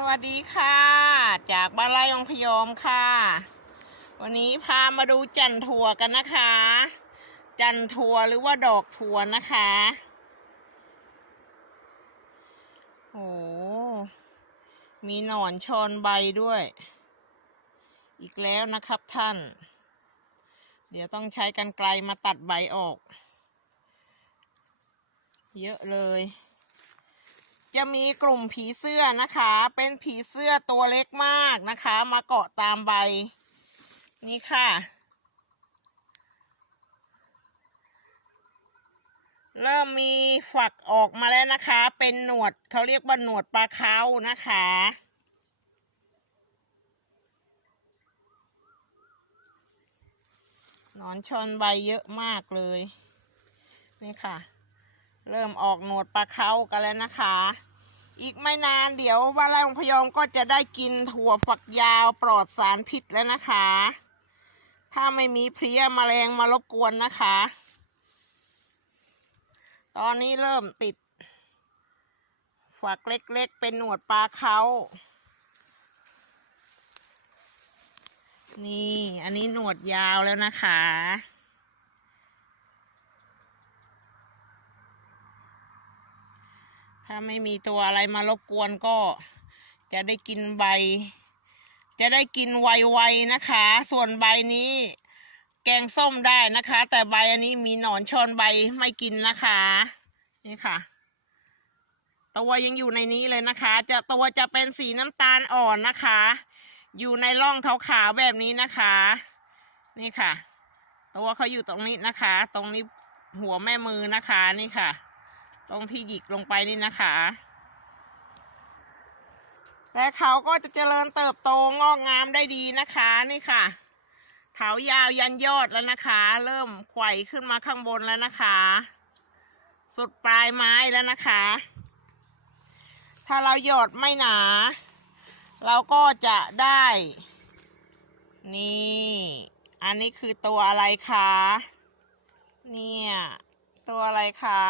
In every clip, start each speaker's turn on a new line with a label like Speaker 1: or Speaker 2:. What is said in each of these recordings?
Speaker 1: สวัสดีค่ะ จากบ้านไร่องพยอมค่ะ วันนี้พามาดูจันถั่วกันนะคะ จันถั่วหรือว่าดอกถั่วนะคะโอ้มีหนอนชอนใบด้วย อีกแล้วนะครับท่าน เดี๋ยวต้องใช้กันไกลมาตัดใบออก เยอะเลย จะมีกลุ่มผีเสื้อนะคะ เป็นผีเสื้อตัวเล็กมากนะคะ มาเกาะตามใบ นี่ค่ะ เริ่มมีฝักออกมาแล้วนะคะ เป็นหนวดเขาเรียกว่าหนวดปลาเขานะคะนอนชนใบเยอะมากเลย นี่ค่ะ เริ่มออกหนวดปลาเขากันแล้วนะคะ อีกไม่นานเดี๋ยวว่าแรงพยอมก็จะได้กินถั่วฝักยาวปลอดสารพิษแล้วนะคะ ถ้าไม่มีเพลี้ยแมลงมารบกวนนะคะ ตอนนี้เริ่มติด ฝักเล็กๆ เป็นหนวดปลาเขานี่ อันนี้หนวดยาวแล้วนะคะาไม่มีตัวอะไรมารบกวนก็จะได้กินใบ จะได้กินไวๆนะคะ ส่วนใบนี้ แกงส้มได้นะคะ แต่ใบอันนี้มีหนอนชนใบไม่กินนะคะ นี่ค่ะ ตัวยังอยู่ในนี้เลยนะคะ จะตัวจะเป็นสีน้ำตาลอ่อนนะคะ อยู่ในร่องขาวๆแบบนี้นะคะ นี่ค่ะ ตัวเขาอยู่ตรงนี้นะคะ ตรงนี้หัวแม่มือนะคะนี่ค่ะ ตรงที่หยิกลงไปนี่นะคะแต่เขาก็จะเจริญเติบโตงอกงามได้ดีนะคะนี่ค่ะเถายาวยันยอดแล้วนะคะ เริ่มไขว่ขึ้นมาข้างบนแล้วนะคะ สุดปลายไม้แล้วนะคะ ถ้าเราหยอดไม่หนา เราก็จะได้ นี่ อันนี้คือตัวอะไรคะเนี่ย ตัวอะไรคะ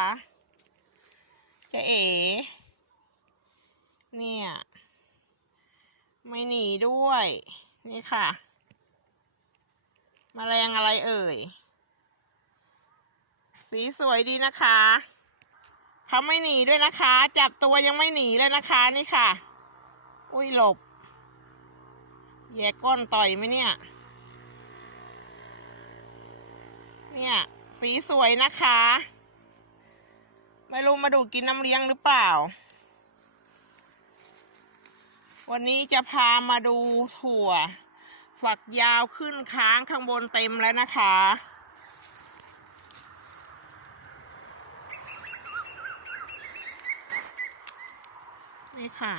Speaker 1: จะเอ๋เนี่ย ไม่หนีด้วย นี่ค่ะมแมลงอะไรเอ่ย สีสวยดีนะคะเขาไม่หนีด้วยนะคะ จับตัวยังไม่หนีเลยนะคะนี่ค่ะ อุ้ยหลบ แย่ก้นต่อยไหมเนี่ย เนี่ย สีสวยนะคะ ไม่รู้มาดูกินน้ำเลี้ยงหรือเปล่า วันนี้จะพามาดูถั่ว ฝักยาวขึ้นค้างข้างบนเต็มแล้วนะคะ นี่ค่ะ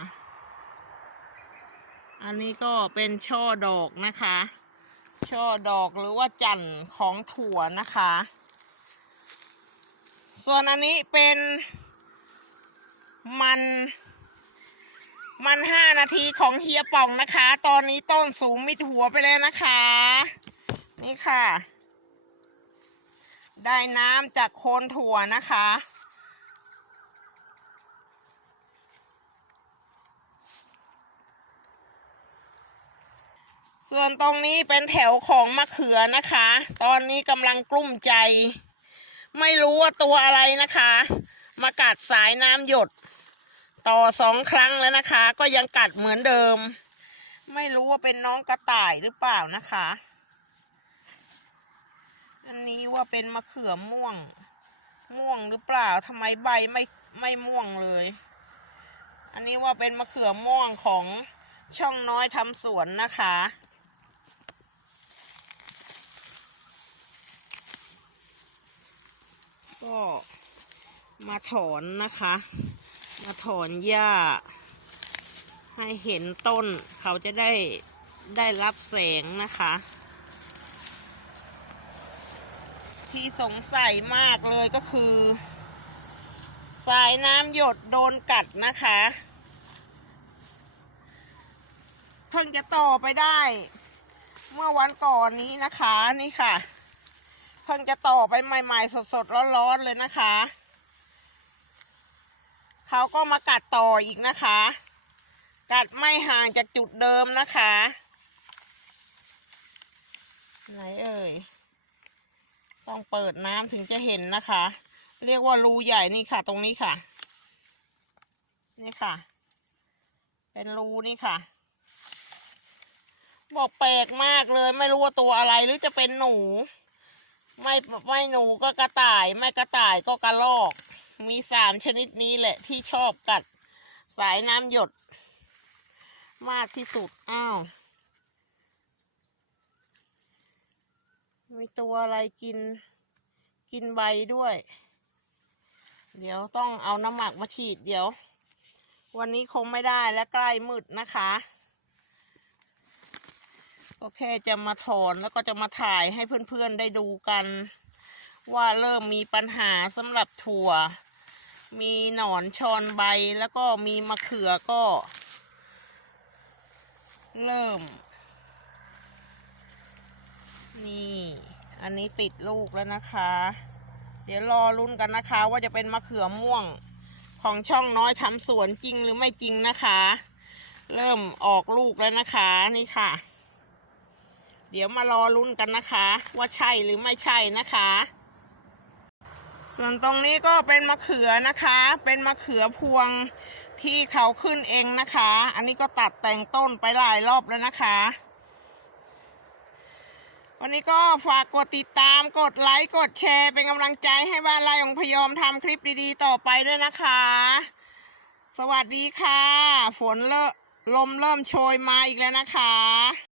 Speaker 1: อันนี้ก็เป็นช่อดอกนะคะ ช่อดอกหรือว่าจันทร์ของถั่วนะคะ ส่วนอันนี้เป็นมัน มันห้านาทีของเฮียป่องนะคะ ตอนนี้ต้นสูงมิดหัวไปแล้วนะคะ นี่ค่ะ ได้น้ำจากโคนถั่วนะคะส่วนตรงนี้เป็นแถวของมะเขือนะคะ ตอนนี้กำลังกลุ้มใจ ไม่รู้ว่าตัวอะไรนะคะ มากัดสายน้ำหยด ต่อสองครั้งแล้วนะคะ ก็ยังกัดเหมือนเดิม ไม่รู้ว่าเป็นน้องกระต่ายหรือเปล่านะคะ อันนี้ว่าเป็นมะเขือม่วง ม่วงหรือเปล่าทำไมใบไม่ไม่ม่วงเลย อันนี้ว่าเป็นมะเขือม่วงของช่องน้อยทำสวนนะคะ ก็มาถอนนะคะ มาถอนหญ้า ให้เห็นต้นเขาจะได้ได้รับแสงนะคะ ที่สงสัยมากเลยก็คือ สายน้ำหยดโดนกัดนะคะ เพิ่งจะต่อไปได้ เมื่อวันก่อนนี้นะคะนี่ค่ะ พิ่งจะต่อไปใหม่ๆ สดๆ ร้อนๆ เลยนะคะ เขาก็มากัดต่ออีกนะคะ กัดไม่ห่างจากจุดเดิมนะคะ ไหนเอ่ย ต้องเปิดน้ำถึงจะเห็นนะคะ เรียกว่ารูใหญ่นี่ค่ะ ตรงนี้ค่ะ นี่ค่ะ เป็นรูนี่ค่ะบอกแปลกมากเลยไม่รู้ว่าตัวอะไรหรือจะเป็นหนู ไม่ไม่หนูก็กระต่าย ไม่กระต่ายก็กระรอก มีสามชนิดนี้แหละที่ชอบกัด สายน้ำหยด มากที่สุด อ้าว มีตัวอะไรกิน กินใบด้วย เดี๋ยวต้องเอาน้ำหมักมาฉีดเดี๋ยว วันนี้คงไม่ได้และใกล้มืดนะคะ ก็แค่จะมาถอนแล้วก็จะมาถ่ายให้เพื่อนๆได้ดูกัน ว่าเริ่มมีปัญหาสำหรับถั่ว มีหนอนชอนใบแล้วก็มีมะเขือก็ เริ่ม นี่ อันนี้ติดลูกแล้วนะคะ เดี๋ยวรอลุ้นกันนะคะ ว่าจะเป็นมะเขือม่วงของช่องน้อยทำสวนจริงหรือไม่จริงนะคะ เริ่มออกลูกแล้วนะคะนี่ค่ะ เดี๋ยวมารอลุ้นกันนะคะ ว่าใช่หรือไม่ใช่นะคะ ส่วนตรงนี้ก็เป็นมะเขือนะคะ เป็นมะเขือพวงที่เขาขึ้นเองนะคะ อันนี้ก็ตัดแต่งต้นไปหลายรอบแล้วนะคะ วันนี้ก็ฝากกดติดตามกดไลค์กดแชร์ เป็นกำลังใจให้บ้านไร่ของพยอมทำคลิปดีๆ ต่อไปด้วยนะคะ สวัสดีค่ะ ฝนเลอะลมเริ่มโชยมาอีกแล้วนะคะ